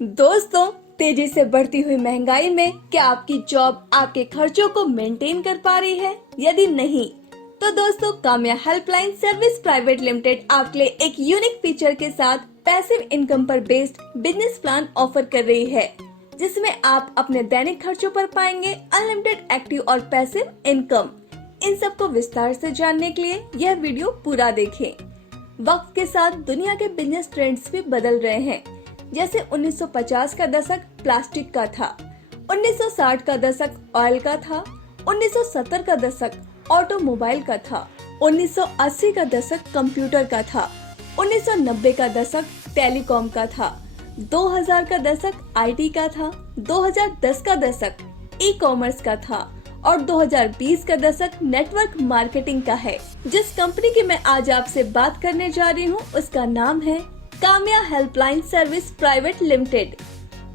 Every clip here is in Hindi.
दोस्तों, तेजी से बढ़ती हुई महंगाई में क्या आपकी जॉब आपके खर्चों को मेंटेन कर पा रही है? यदि नहीं, तो दोस्तों Kamya helpline service private limited आपके लिए एक यूनिक फीचर के साथ पैसिव इनकम पर बेस्ड बिजनेस प्लान ऑफर कर रही है, जिसमें आप अपने दैनिक खर्चों पर पाएंगे अनलिमिटेड एक्टिव और पैसिव इनकम। इन सब को विस्तार से जानने के लिए यह वीडियो पूरा देखें। वक्त के साथ दुनिया के बिजनेस ट्रेंड्स भी बदल रहे हैं। जैसे 1950 का दशक प्लास्टिक का था, 1960 का दशक ऑयल का था, 1970 का दशक ऑटोमोबाइल का था, 1980 का दशक कंप्यूटर का था, 1990 का दशक टेलीकॉम का था, 2000 का दशक आईटी का था, 2010 का दशक ई कॉमर्स का था और 2020 का दशक नेटवर्क मार्केटिंग का है। जिस कंपनी की मैं आज आपसे बात करने जा रही हूँ उसका नाम है Kamya helpline service private limited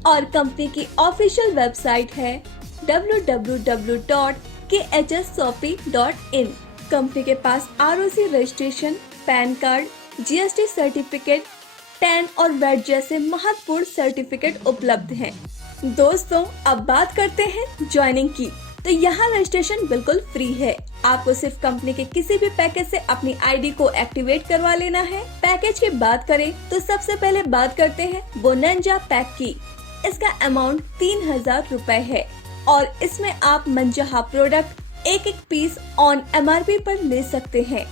और कंपनी की ऑफिशियल वेबसाइट है www.khssopi.in। कंपनी के पास ROC registration, PAN card, GST certificate, TAN और वैट जैसे महत्वपूर्ण सर्टिफिकेट उपलब्ध हैं। दोस्तों, अब बात करते हैं ज्वाइनिंग की। तो यहाँ रजिस्ट्रेशन बिल्कुल फ्री है। आपको सिर्फ कंपनी के किसी भी पैकेज से अपनी आईडी को एक्टिवेट करवा लेना है। पैकेज की बात करें तो सबसे पहले बात करते हैं बोनंजा पैक की। इसका अमाउंट 3000 रुपए है और इसमें आप मनचाहा प्रोडक्ट एक एक पीस ऑन एमआरपी पर ले सकते हैं।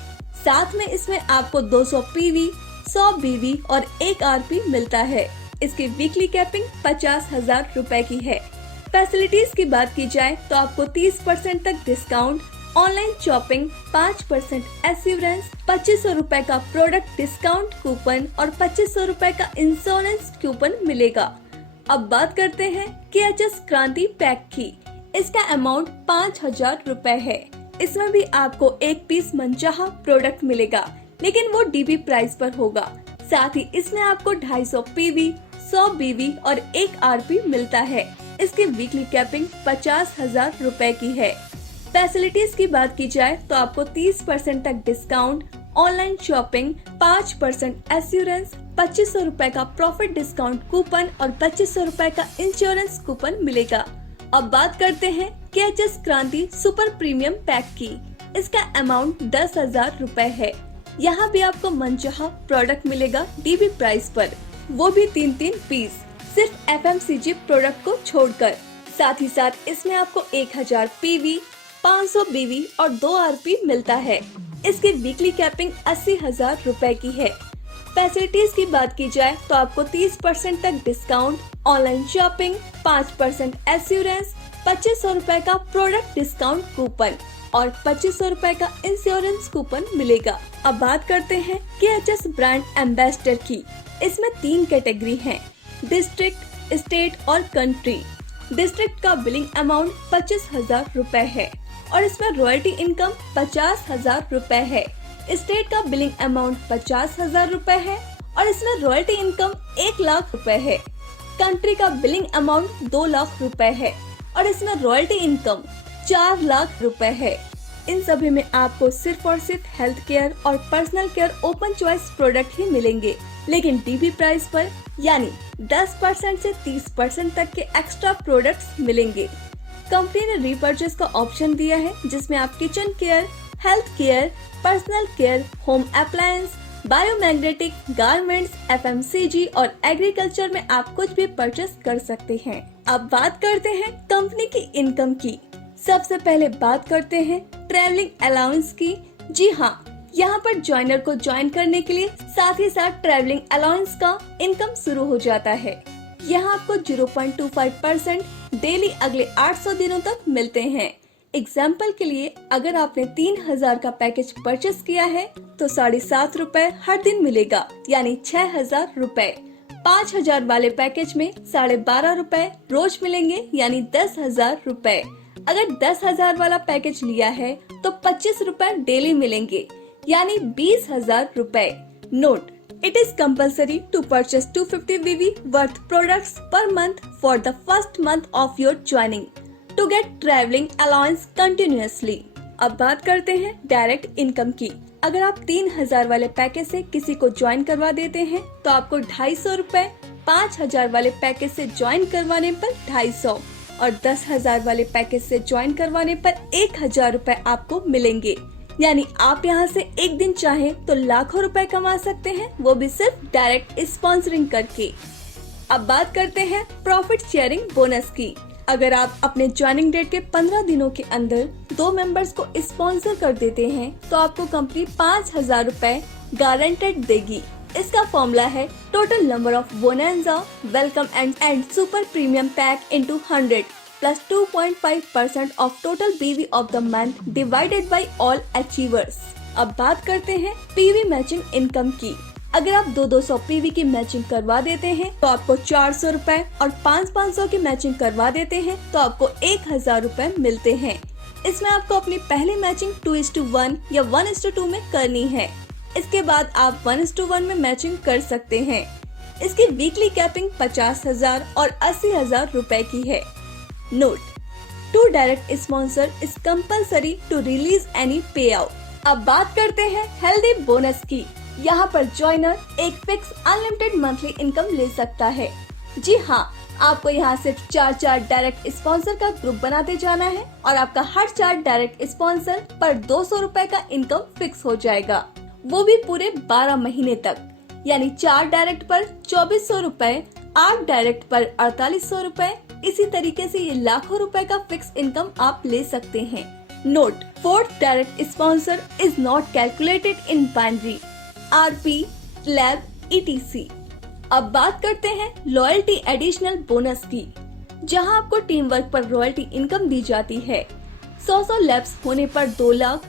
साथ में इसमें आपको 200 पीवी, 100 बीवी और 1 आरपी मिलता है। इसकी वीकली कैपिंग 50,000 रुपए की है। फैसिलिटीज की बात की जाए तो आपको 30% तक डिस्काउंट, ऑनलाइन शॉपिंग, 5% एश्योरेंस, 2500 रुपए का प्रोडक्ट डिस्काउंट कूपन और 2500 रुपए का इंश्योरेंस कूपन मिलेगा। अब बात करते हैं KHS क्रांति पैक की। इसका अमाउंट 5000 रुपए है। इसमें भी आपको एक पीस मनचाहा प्रोडक्ट मिलेगा, लेकिन वो डीबी प्राइस पर होगा। साथ ही इसमें आपको 250 पीवी, 100 बीवी और 1 आरपी मिलता है। इसकी वीकली कैपिंग 50,000 रुपए की है। फैसिलिटीज की बात की जाए तो आपको 30% तक डिस्काउंट, ऑनलाइन शॉपिंग, 5% एश्योरेंस, 2500 रुपए का प्रॉफिट डिस्काउंट कूपन और 2500 रुपए का इंश्योरेंस कूपन मिलेगा। अब बात करते हैं KHS क्रांति सुपर प्रीमियम पैक की। इसका अमाउंट 10,000 रुपए है। यहाँ भी आपको मनचाहा प्रोडक्ट मिलेगा डीबी प्राइस पर, वो भी 3-3 पीस, सिर्फ FMCG प्रोडक्ट को छोड़कर। साथ ही साथ इसमें आपको 1000 पीवी, 500 बीवी और 2 आरपी मिलता है। इसकी वीकली कैपिंग 80,000 रुपए की है। फैसिलिटीज की बात की जाए तो आपको 30% तक डिस्काउंट, ऑनलाइन शॉपिंग, 5% एश्योरेंस, 2500 रुपए का प्रोडक्ट डिस्काउंट कूपन और 2500 रुपए का इंश्योरेंस कूपन मिलेगा। अब बात करते हैं KHS ब्रांड एम्बेसडर की। इसमें 3 कैटेगरी हैं: डिस्ट्रिक्ट, स्टेट और कंट्री। डिस्ट्रिक्ट का बिलिंग अमाउंट 25,000 रुपए है और इसमें रॉयल्टी इनकम 50,000 रुपए है। स्टेट का बिलिंग अमाउंट 50,000 रुपए है और इसमें रॉयल्टी इनकम 1 लाख रुपए है। कंट्री का बिलिंग अमाउंट 2 लाख रुपए है और इसमें रॉयल्टी इनकम 4 लाख रुपए है। इन सभी में आपको सिर्फ और सिर्फ हेल्थ केयर और personal care open choice product ही मिलेंगे, लेकिन डीबी प्राइस पर, यानी 10% से 30% तक के एक्स्ट्रा प्रोडक्ट्स मिलेंगे। कंपनी ने रीपर्चेस का ऑप्शन दिया है, जिसमें आप kitchen care, health care, personal care, home appliance, biomagnetic, garments, FMCG और एग्रीकल्चर में आप कुछ भी परचेस कर सकते हैं। अब बात करते हैं कंपनी की इनकम की। सबसे पहले बात करते हैं ट्रैवलिंग अलाउंस की। जी हाँ, यहाँ पर ज्वाइनर को ज्वाइन करने के लिए साथ ही साथ ट्रैवलिंग अलाउंस का इनकम शुरू हो जाता है। यहाँ आपको 0.25% डेली अगले 800 दिनों तक मिलते हैं। एग्जाम्पल के लिए, अगर आपने 3000 का पैकेज परचेस किया है तो 7.5 रुपए हर दिन मिलेगा, यानी 6000 रुपए। 5000 वाले पैकेज में 12.5 रुपए रोज मिलेंगे, यानी 10,000 रुपए। अगर 10,000 वाला पैकेज लिया है तो 25 रुपए डेली मिलेंगे, यानी 20,000 रुपए। Note: it is compulsory to purchase 250 VV worth products per month for the first month of your joining to get traveling allowance continuously। अब बात करते हैं डायरेक्ट इनकम की। अगर आप 3000 वाले पैकेज से किसी को ज्वाइन करवा देते हैं तो आपको 250 रुपए 5,000 वाले पैकेज से ज्वाइन करवाने पर 250 और 10,000 वाले पैकेज से ज्वाइन करवाने पर 1,000 रूपए आपको मिलेंगे। यानी आप यहाँ से एक दिन चाहे तो लाखों रुपए कमा सकते हैं, वो भी सिर्फ डायरेक्ट स्पॉन्सरिंग करके। अब बात करते हैं प्रॉफिट शेयरिंग बोनस की। अगर आप अपने ज्वाइनिंग डेट के 15 दिनों के अंदर 2 मेंबर्स को स्पॉन्सर कर देते हैं तो आपको कंपनी 5,000 रूपए गारंटेड देगी। इसका फॉर्मूला है total number of bonanza, welcome and super premium pack into 100 plus 2.5% of total BV of the month divided by all achievers. अब बात करते हैं पीवी मैचिंग इनकम की। अगर आप 200 पीवी की मैचिंग करवा देते हैं तो आपको 400 रूपए और 500 की मैचिंग करवा देते हैं तो आपको 1,000 रूपए मिलते हैं। इसमें आपको अपनी पहली मैचिंग 2:1 या 1:2 में करनी है। इसके बाद आप 1:1 में मैचिंग कर सकते हैं। इसकी वीकली कैपिंग 50,000 और 80,000 रूपए की है। Note: to direct sponsor is compulsory to release any pay out. अब बात करते हैं हेल्दी बोनस की। यहाँ पर ज्वाइनर एक फिक्स अनलिमिटेड मंथली इनकम ले सकता है। जी हाँ, आपको यहाँ सिर्फ 4 डायरेक्ट स्पॉन्सर का ग्रुप बनाते जाना है और आपका हर 4 डायरेक्ट स्पॉन्सर पर 200 रूपए का इनकम फिक्स हो जाएगा, वो भी पूरे 12 महीने तक। यानी 4 डायरेक्ट पर 2400 रूपए, 8 डायरेक्ट पर 4800 रूपए। इसी तरीके से ये लाखों रुपए का फिक्स इनकम आप ले सकते हैं। Note: fourth direct sponsor is not calculated in binary, RP, lab, etc. अब बात करते हैं लॉयल्टी एडिशनल बोनस की, जहां आपको टीम वर्क पर रॉयल्टी इनकम दी जाती है। 100 लैब्स होने पर 2 लाख,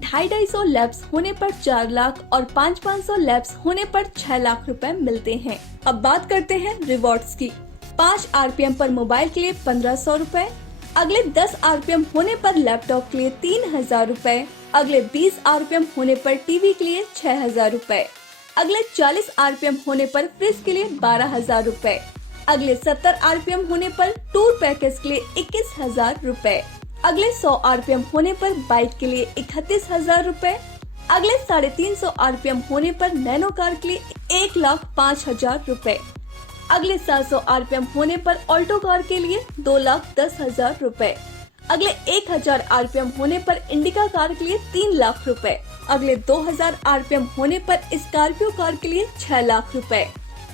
250 लैब्स होने पर 4 लाख और 500 लैब्स होने पर 6 लाख रुपए मिलते हैं। अब बात करते हैं रिवॉर्ड्स की। 5 आरपीएम पर मोबाइल के लिए 1500 रूपए, अगले 10 आरपीएम होने पर लैपटॉप के लिए 3,000 रूपए, अगले 20 आरपीएम होने पर टीवी के लिए 6,000 रूपए, अगले 40 आरपीएम होने पर फ्रिज के लिए 12,000 रूपए, अगले 70 आरपीएम होने पर टूर पैकेज के लिए 21,000 रूपए, अगले 100 आरपीएम होने पर बाइक के लिए 31,000 रूपए, अगले 350 आरपीएम होने पर नैनो कार के लिए 1,05,000 रूपए, अगले 700 आरपीएम होने पर ऑल्टो कार के लिए 2,10,000 रूपए, अगले 1,000 आरपीएम होने पर इंडिका कार के लिए 3 लाख रुपए, अगले 2,000 आरपीएम होने पर स्कॉर्पियो कार के लिए 6 लाख रुपए,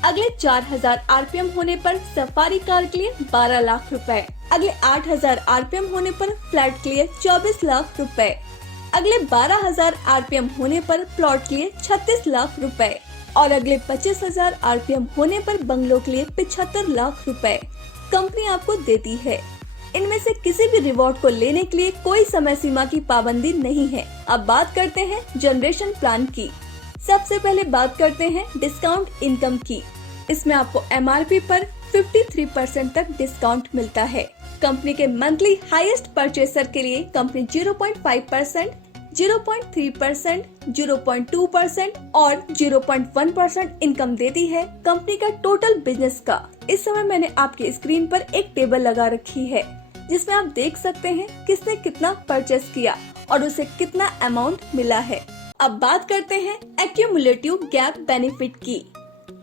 अगले 4,000 आरपीएम होने पर सफारी कार के लिए 12 लाख रुपए, अगले 8,000 आरपीएम होने पर फ्लैट के लिए 24 लाख रुपए, अगले 12,000 आरपीएम होने पर प्लॉट के लिए 36 लाख रुपए और अगले 25,000 आरपीएम होने पर बंगलो के लिए 75 लाख रुपए कंपनी आपको देती है। इनमें से किसी भी रिवॉर्ड को लेने के लिए कोई समय सीमा की पाबंदी नहीं है। अब बात करते हैं जनरेशन प्लान की। सबसे पहले बात करते हैं डिस्काउंट इनकम की। इसमें आपको एमआरपी पर 53% तक डिस्काउंट मिलता है। कंपनी के मंथली हाईएस्ट परचेसर के लिए कंपनी 0.5%, 0.3%, 0.2% और 0.1% इनकम देती है कंपनी का टोटल बिजनेस का। इस समय मैंने आपके स्क्रीन पर एक टेबल लगा रखी है जिसमें आप देख सकते हैं किसने कितना परचेस किया और उसे कितना अमाउंट मिला है। अब बात करते हैं एक्यूमुलेटिव गैप बेनिफिट की।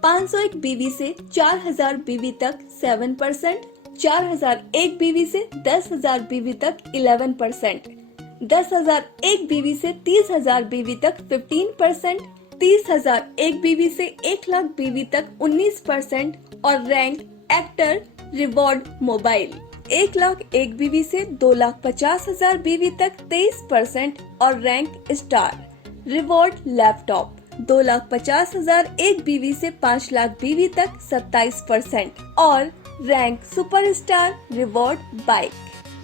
501 बीवी से 4,000 बीवी तक 7%, 4,001 बीवी से 10,000 बीवी तक 11%, 10,001 बीवी से 30,000 बीवी तक 15%, 30,001 बीवी से 1,00,000 बीवी तक 19% और रैंक एक्टर रिवॉर्ड मोबाइल 1,01 बीवी से 2,50,000 बीवी तक 23% और रैंक स्टार रिवॉर्ड लैपटॉप 2,50,000 एक बीवी से 5,00,000 बीवी तक 27% और rank superstar reward bike.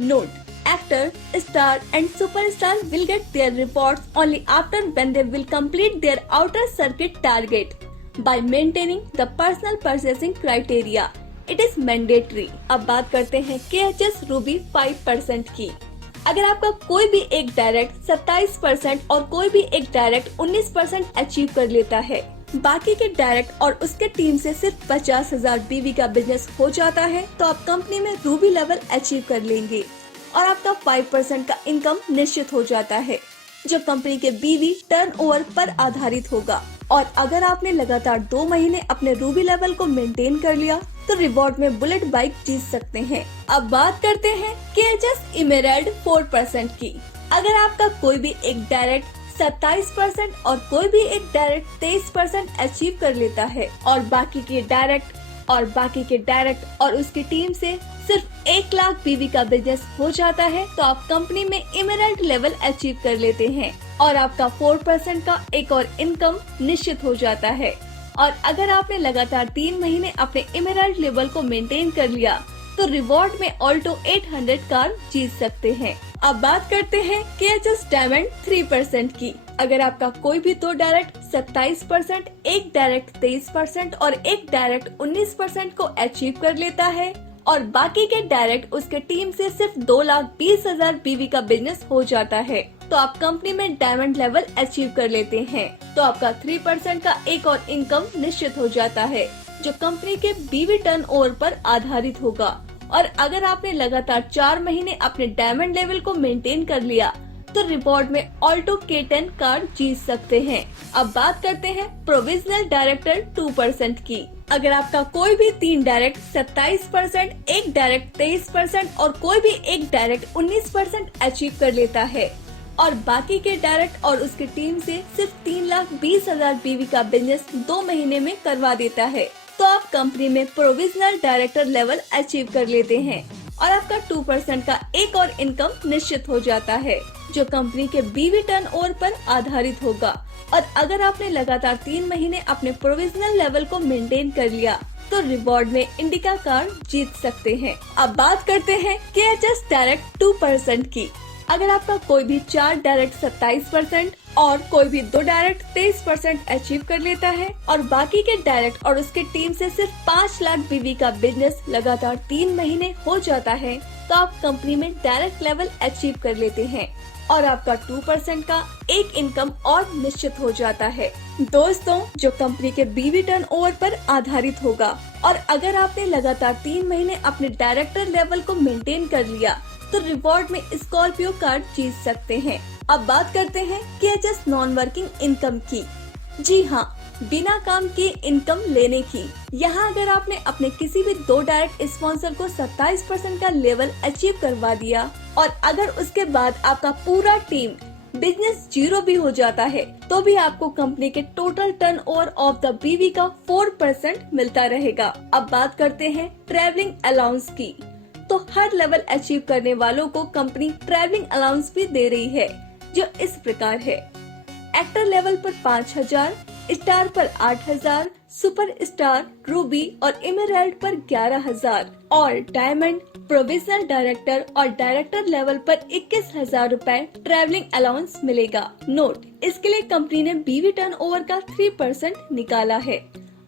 Note: actor, star and superstar will get their rewards only after when they will complete their outer circuit target by maintaining the personal purchasing criteria. It is mandatory. अब बात करते हैं KHS Ruby 5% की। अगर आपका कोई भी एक डायरेक्ट 27% और कोई भी एक डायरेक्ट 19% अचीव कर लेता है, बाकी के डायरेक्ट और उसके टीम से सिर्फ 50,000 बीवी का बिजनेस हो जाता है, तो आप कंपनी में रूबी लेवल अचीव कर लेंगे और आपका 5% का इनकम निश्चित हो जाता है, जो कंपनी के बीवी टर्नओवर पर आधारित होगा। और अगर आपने लगातार 2 महीने अपने रूबी लेवल को मेंटेन कर लिया तो रिवॉर्ड में बुलेट बाइक जीत सकते हैं। अब बात करते हैं KHS इमेराल्ड 4% की। अगर आपका कोई भी एक डायरेक्ट 27% और कोई भी एक डायरेक्ट 23% अचीव कर लेता है और बाकी के डायरेक्ट और उसकी टीम से सिर्फ 1 लाख BV का बिजनेस हो जाता है तो आप कंपनी में इमेराल्ड लेवल अचीव कर लेते हैं और आपका 4% का एक और इनकम निश्चित हो जाता है। और अगर आपने लगातार 3 महीने अपने इमेराल्ड लेवल को मेंटेन कर लिया तो रिवॉर्ड में ऑल्टो 800 कार जीत सकते हैं। अब बात करते हैं KHS डायमंड 3% की। अगर आपका कोई भी 2 डायरेक्ट 27%, एक डायरेक्ट 23% और एक डायरेक्ट 19% को अचीव कर लेता है और बाकी के डायरेक्ट उसके टीम से सिर्फ 2,20,000 BV का बिजनेस हो जाता है तो आप कंपनी में डायमंड लेवल अचीव कर लेते हैं तो आपका 3% का एक और इनकम निश्चित हो जाता है जो कंपनी के BV टर्नओवर पर आधारित होगा। और अगर आपने लगातार 4 महीने अपने डायमंड लेवल को मेंटेन कर लिया तो रिवॉर्ड में ऑल्टो K10 कार जीत सकते हैं। अब बात करते हैं प्रोविजनल डायरेक्टर 2% की। अगर आपका कोई भी 3 डायरेक्ट 27%, एक डायरेक्ट 23% और कोई भी एक डायरेक्ट 19% अचीव कर लेता है और बाकी के डायरेक्ट और उसकी टीम से सिर्फ 3,20,000 BV का बिजनेस 2 महीने में करवा देता है तो आप कंपनी में प्रोविजनल डायरेक्टर लेवल अचीव कर लेते हैं और आपका 2% का एक और इनकम निश्चित हो जाता है जो कंपनी के BV टर्नओवर पर आधारित होगा। और अगर आपने लगातार 3 महीने अपने प्रोविजनल लेवल को मेंटेन कर लिया तो रिवॉर्ड में इंडिका कार जीत सकते हैं। अब बात करते हैं KHS डायरेक्ट 2% की। अगर आपका कोई भी 4 डायरेक्ट 27% और कोई भी 2 डायरेक्ट 23% अचीव कर लेता है और बाकी के डायरेक्ट और उसके टीम से सिर्फ 5 लाख BV का बिजनेस लगातार 3 महीने हो जाता है तो आप कंपनी में डायरेक्ट लेवल अचीव कर लेते हैं और आपका 2% का एक इनकम और निश्चित हो जाता है दोस्तों जो कंपनी के BV टर्नओवर पर आधारित होगा। और अगर आपने लगातार 3 महीने अपने डायरेक्टर लेवल को मेंटेन कर लिया तो रिवॉर्ड में स्कॉर्पियो कार जीत सकते हैं। अब बात करते हैं KHS नॉन वर्किंग इनकम की। जी हाँ, बिना काम के इनकम लेने की। यहाँ अगर आपने अपने किसी भी 2 डायरेक्ट स्पॉन्सर को 27% का लेवल अचीव करवा दिया और अगर उसके बाद आपका पूरा टीम बिजनेस 0 भी हो जाता है तो भी आपको कंपनी के total turnover of the BV का 4% मिलता रहेगा। अब बात करते हैं ट्रैवलिंग अलाउंस की। तो हर लेवल अचीव करने वालों को कंपनी ट्रैवलिंग अलाउंस भी दे रही है जो इस प्रकार है। एक्टर लेवल पर 5,000, स्टार पर 8,000, सुपर स्टार, रूबी और इमेराल्ड पर 11,000 और डायमंड, प्रोविजनल डायरेक्टर और डायरेक्टर लेवल पर 21,000 रूपए ट्रैवलिंग अलाउंस मिलेगा। नोट, इसके लिए कंपनी ने BV टर्नओवर का 3% निकाला है।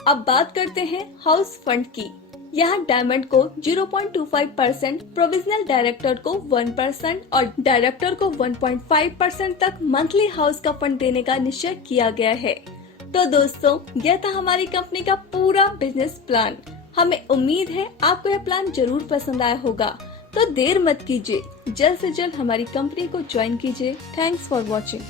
अब बात करते हैं हाउस फंड की। यहाँ डायमंड को 0.25%, प्रोविजनल डायरेक्टर को 1% और डायरेक्टर को 1.5% तक मंथली हाउस का फंड देने का निश्चय किया गया है। तो दोस्तों, यह था हमारी कंपनी का पूरा बिजनेस प्लान। हमें उम्मीद है आपको यह प्लान जरूर पसंद आया होगा। तो देर मत कीजिए, जल्द से जल्द हमारी कंपनी को ज्वाइन कीजिए। Thanks for watching.